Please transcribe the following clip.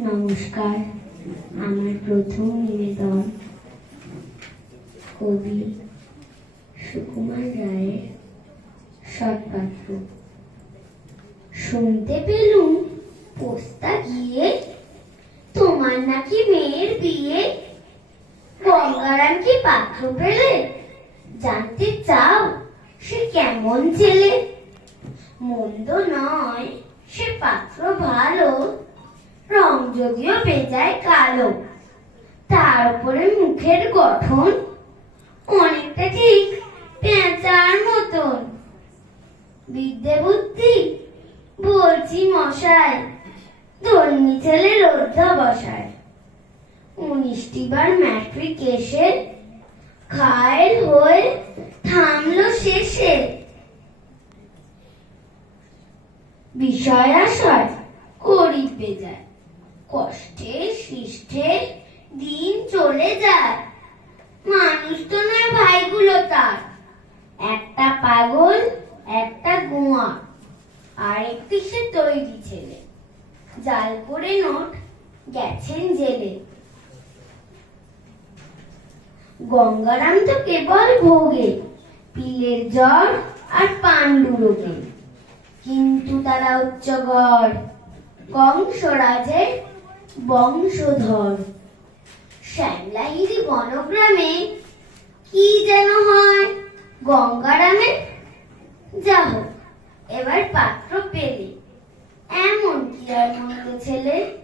নমস্কার। আমার প্রথম নিবেদন কবি সুকুমার রায়ের সৎপাত্র। শুনতে পেলুম পোস্তা গিয়ে তোমার নাকি মেয়ের বিয়ে। গঙ্গারাম কি পাত্র পেলে জানতে চাও সে কেমন ছেলে। মন্দ নয়, সে পাত্র ভালো। যদিও বেজায় কালো, তার উপরে মুখের গঠন অনেকটা ঠিক, পেঁচার মতন। বিদ্যে বুদ্ধি, বলছি মশাই ধর্মী ছেলের অধ্যাবসায় উনিশটি বার ম্যাট্রিক এসে খায়ের হয়ে থামলো শেষে। বিষয় আশয় করিবে যায় কষ্টে সৃষ্টে দিন চলে যায়। মানুষ তো নয় ভাইগুলো তার। একটা পাগল, একটা গুয়া। আর একটি সে তৈরি ছেলে। জাল করে নোট, গেছেন জেলে। গঙ্গারাম তো কেবল ভোগে, পিলের জ্বর আর পাণ্ডু রোগে কিন্তু তারা উচ্চগড়, কংসরাজের বংশধর। শ্যামলাগিরি বনগ্রামে কি যেন হয়, গঙ্গারামে যা হোক, এবার পাত্র পেলে। এমন কি আর মন্দ ছেলে?